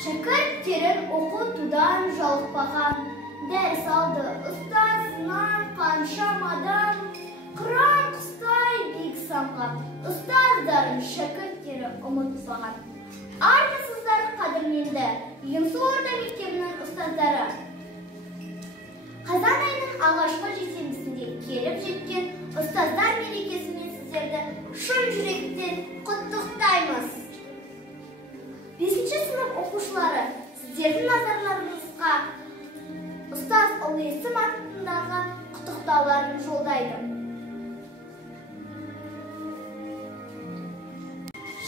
Шәкірттерін оқытудан жалықпаған, дәріс алды ұстазынан қаншамадан, қыран құстай биік самған, ұстаздарын шәкірттері ұмытпаған. Армысыздар қадірменді Егінсу орта мектебінің ұстаздары. Қазан айының алғашқы жексенбісінде келіп жеткен ұстаздар мерекесімен сіздерді шын жүректен құттықтаймыз. 5-ші сынып оқушылары, сіздердің назарларыңызға ұстаз Ұлы Есім атындағы құттықтауларын жолдайды.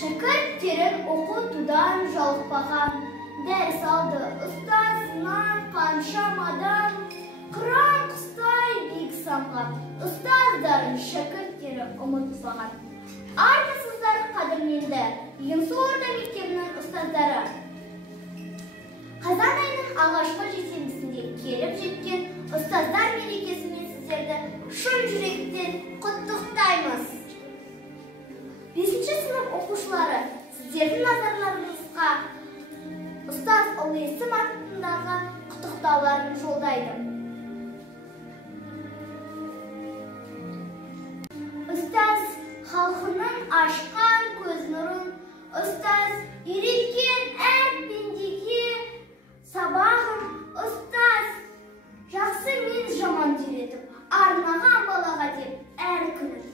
Шәкірттерін оқытудан жалықпаған, дәріс алды ұстазынан қаншамадан, қыран құстай биік самған, ұстаздарын шәкірттері ұмытпаған. Армысыздар қадірменді Егінсу орта мектебінің ұстаздары. Қазан айының алғашқы жексенбісінде келіп жеткен ұстаздар мерекесімен сіздерді шын жүректен құттықтаймыз. 5-ші сынып оқушылары, сіздердің назарларыңызға ұстаз Ұлы Есім атындағы құттықтауларын жолдайды. Ұстаз халқының ашқан көз нұрын, ұстаз үйреткен әр пендеге сабағын, ұстаз жақсы мен жаман деретіп, арнаған балаға деп әр күнін.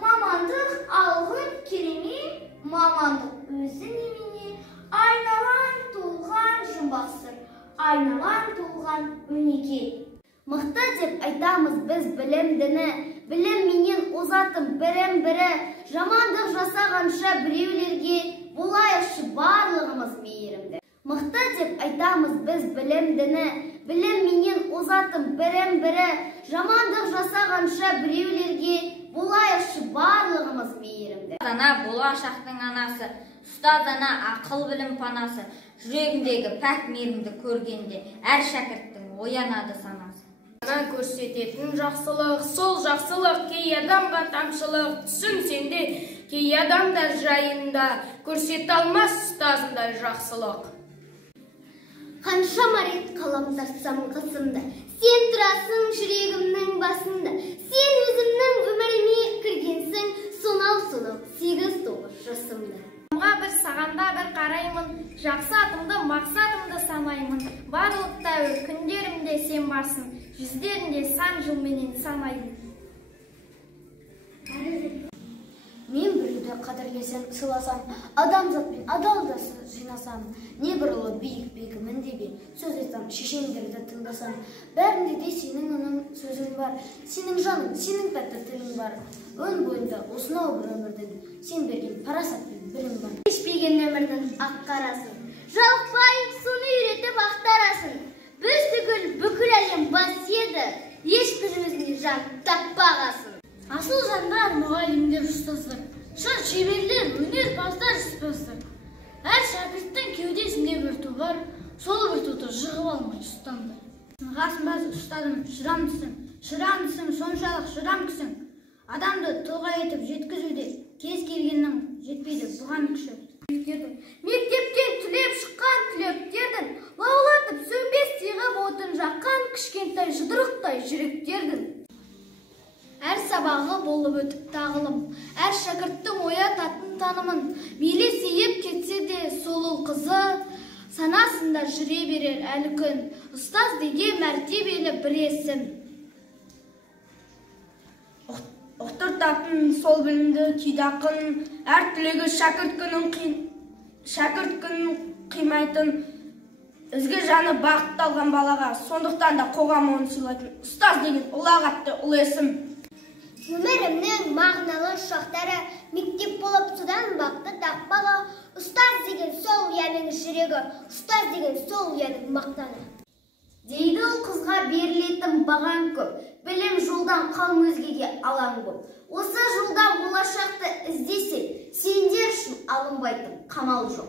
Мамандық алғын кереме, мамандық өзі немене, айналан толған жұмбақ сыр, айналан толған өнеге. Мықты деп айтамыз біз білімдіні, білім менен озатын бірін-бірі, жамандық жасағанша біреулерге болайықшы барлығымыз мейірімді. Мықты деп айтамыз біз білімдіні, білім менен озатын бірін-бірі, жамандық жасағанша біреулерге болайықшы барлығымыз мейірімді. Ана болашақтың анасы, ұстаз ана ақыл білім панасы, жүрегіндегі пәк мейірімді көргенде әр шәкірттің оянады санасы. Ана көрсететін жақсылық, сол жақсылық кей адамға тамшылық, түсін сенде кей адамдар жайында, көрсете алмас ұстазындай жақсылық. Қаншама рет қалам тартсам қысымда, сен тұрасың жүрегімнің басында, сен өзімнің өміріме кіргенсің, сонау 8-9 жасымда. Бір сағанда бір қараймын, жақсы атымды, мақсатымды санаймын, барлықта күндерімде сен барсың, жүздерінде сан жылменен санаймын. Мен біреуді қадірлесем, сыйласам, адамзатпен адалдасып жинасам, не бір ұлы биік-биігімін деп сөз айтсам, шешендерді тыңдасам, бәрінде де сенің үнің сөзің бар, сенің жаның, сенің тәтті тілің бар. Өн бойында осынау бір өмірдің сен берген парасат пен білім бар. Кешпеген өмірдің ақ қарасын, жалықпай соны үйретіп ақтарасын. Біз түгіл бүкіл әлем бас еді, ешбір өзіне жан таппағасын. Асыл жандар, мұғалімдер, ұстаздар, шын шеберлер, өнерпаздар, іспаздар. Әр шәкірттің кеудесінде бір ту бар, сол бір туды жығып алмай ұстандар. Сынғасын ұстадым, шырамдысың, соншалық шырамкісің. Адамды тұлға етіп жеткізуде кез келгеннің жетпейді бұған күші. Мектептен түлеп шыққан түлектердің, лаулатып сөнбес тиғып отын жаққан кішкентай жұдырықтай жүректердің. Әр сабағы болып өтіп тағылым, әр шәкірттің оятатын танымын, мейлі сейіп кетсе де сол ұл қызы, санасында жүре берер әлі күн, ұстаз деген мәртебелі бір есім. Ұқтыртатын сол білімді кидақын, әр түлегі шәкірт күнін қимайтын, ізгі жаны бақытталған балаға, сондықтан да қоғам оны сыйлайтын ұстаз деген ұлағатты ұлы есім. Өмірімнің мағыналы шақтары мектеп болып судан бақты тақпаға, ұстаз деген сол ұяның жүрегі, ұстаз деген сол ұяның мақтаны. Дейді ол қызға берілетін баған көп, білім жолдан қалың өзгеге алаң көп. Осы жолдан болашақты іздесек, сендер үшін алынбайтын қамал жоқ.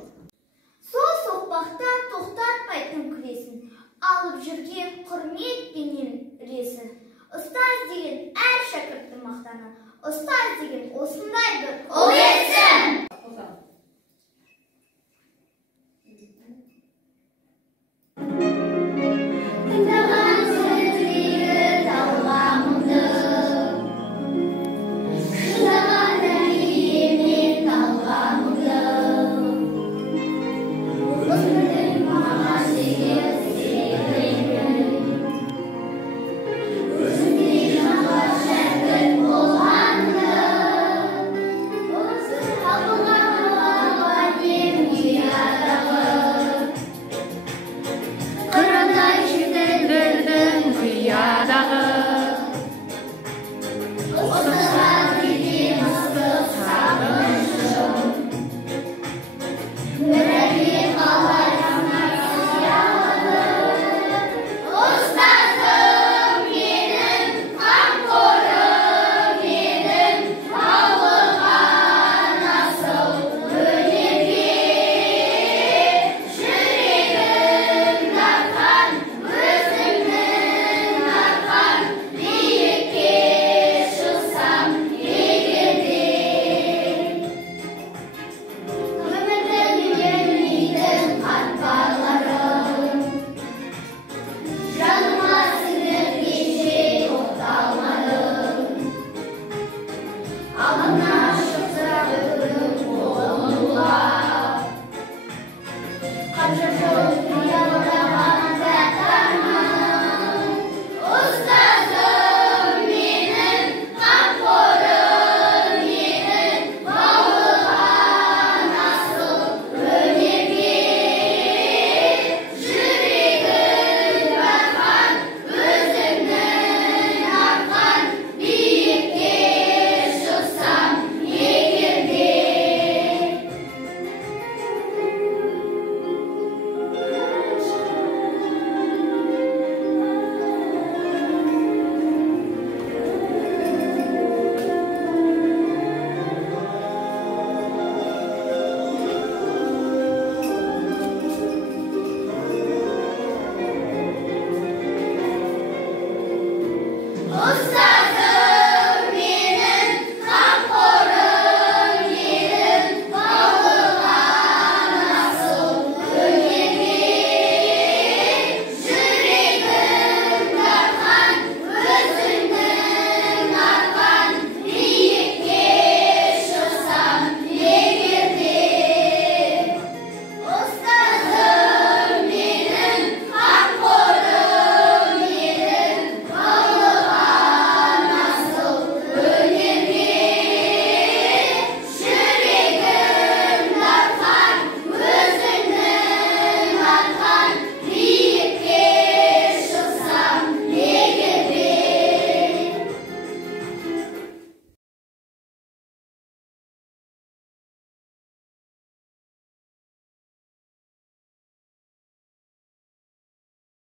Сол соқпақта тоқтатпайтын күресін, алып жүрген құрмет пенен ресін. Ұстаз деген әр шәкірттің мақтаны, ұстаз деген осындай бір ұлы есім.